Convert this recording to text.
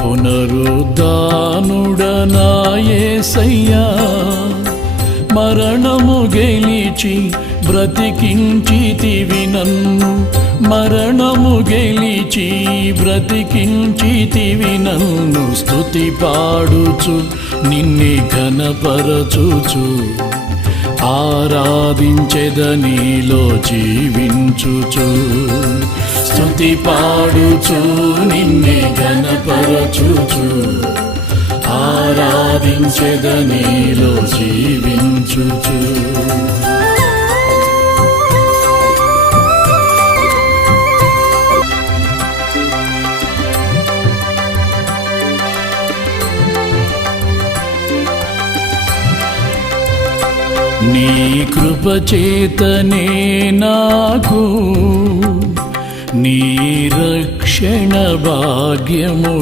పునరుద్ధానుడనా యేసయ్యా, మరణము గెలిచి బ్రతికించితివి నన్ను, మరణము గెలిచి బ్రతికించితివి నన్ను. స్తుతి పాడుచు నిన్నే ఘనపరచుచు, ఆరాధించెదనీలో జీవించుచు. స్తుతి పాడుచు నిన్నే ఘనపరచుచు, ఆరాధించెదనీలో జీవించుచు. నీ కృపచేతనే నాకు నీ రక్షణ భాగ్యము